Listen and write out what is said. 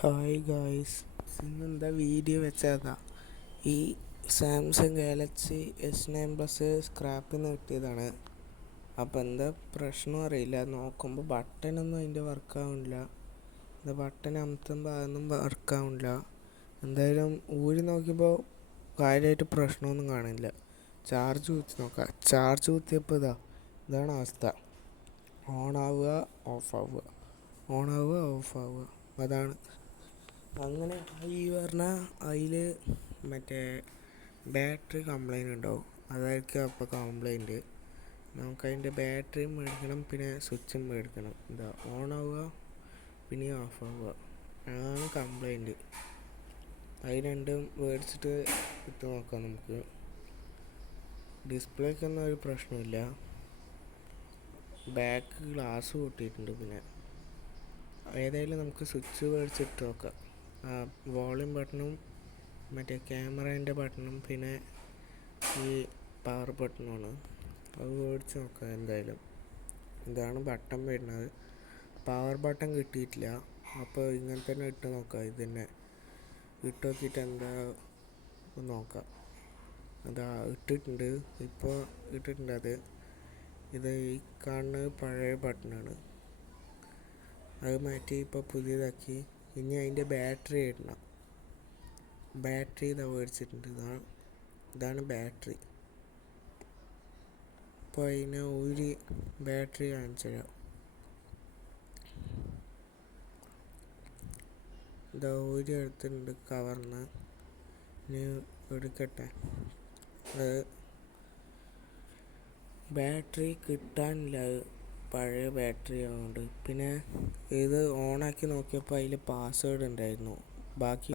Hi guys, ഇന്നെന്താ video വെച്ചതാ. ഈ സാംസങ് ഗാലക്സി S9+ സ്ക്രാപ്പിൽ നിന്ന് കിട്ടിയതാണ്. അപ്പോൾ എന്താ പ്രശ്നം അറിയില്ല. നോക്കുമ്പോൾ ബട്ടനൊന്നും അതിൻ്റെ വർക്കാവുന്നില്ല. എന്താ ബട്ടൺ അമർത്തുമ്പോൾ അതൊന്നും വർക്കാവുന്നില്ല. എന്തായാലും ഊരി നോക്കിയപ്പോൾ കാര്യമായിട്ട് പ്രശ്നമൊന്നും കാണില്ല. ചാർജ് കുത്തി നോക്കാം. ചാർജ് കുത്തിയപ്പോൾ ഇതാണ് അവസ്ഥ. ഓണാവുക, ഓഫാവുക, ഓണാവുക, ഓഫാവുക. അതാണ് അങ്ങനെ. ഈ പറഞ്ഞാൽ അതിൽ മറ്റേ ബാറ്ററി കംപ്ലൈൻറ്റ് ഉണ്ടാവും. അതായിരിക്കും അപ്പോൾ കംപ്ലൈൻറ്റ്. നമുക്കതിൻ്റെ ബാറ്ററിയും മേടിക്കണം, പിന്നെ സ്വിച്ചും മേടിക്കണം. എന്താ ഓണാവുക പിന്നെ ഓഫാവുക, അതാണ് കംപ്ലൈൻറ്റ്. അത് രണ്ടും മേടിച്ചിട്ട് ഇട്ട് നോക്കാം. നമുക്ക് ഡിസ്പ്ലേക്കൊന്നും ഒരു പ്രശ്നമില്ല. ബാക്ക് ഗ്ലാസ് പൊട്ടിയിട്ടുണ്ട്. പിന്നെ ഏതായാലും നമുക്ക് സ്വിച്ച് മേടിച്ചിട്ട് നോക്കാം. വോളിയം ബട്ടണും മറ്റേ ക്യാമറേൻ്റെ ബട്ടണും പിന്നെ ഈ പവർ ബട്ടണുമാണ്. അത് മേടിച്ച് നോക്കാം. എന്തായാലും ഇതാണ് ബട്ടൺ വരുന്നത്. പവർ ബട്ടൺ കിട്ടിയിട്ടില്ല. അപ്പോൾ ഇങ്ങനെ തന്നെ ഇട്ട് നോക്കാം. ഇത് തന്നെ ഇട്ട് നോക്കിയിട്ട് എന്താ നോക്കാം. അതാ ഇട്ടിട്ടുണ്ട്, ഇപ്പോൾ ഇട്ടിട്ടുണ്ട്. ഇത് ഈ കാണുന്നത് പഴയ ബട്ടണാണ്. അത് മാറ്റി ഇപ്പോൾ പുതിയതാക്കി. ഇനി അതിൻ്റെ ബാറ്ററി ഇടണം. ബാറ്ററി ഇതാ മേടിച്ചിട്ടുണ്ട്. ഇതാണ് ബാറ്ററി. അപ്പോൾ അതിനെ ഊരി ബാറ്ററി കാണിച്ചു തരാം. ഇതാ ഊരി എടുത്തിട്ടുണ്ട് കവറിന്. ഇനി എടുക്കട്ടെ. അത് ബാറ്ററി കിട്ടാനില്ല, പഴയ ബാറ്ററി ആയതുകൊണ്ട്. പിന്നെ ഇത് ഓണാക്കി നോക്കിയപ്പോൾ അതിൽ പാസ്വേഡ് ഉണ്ടായിരുന്നു. ബാക്കി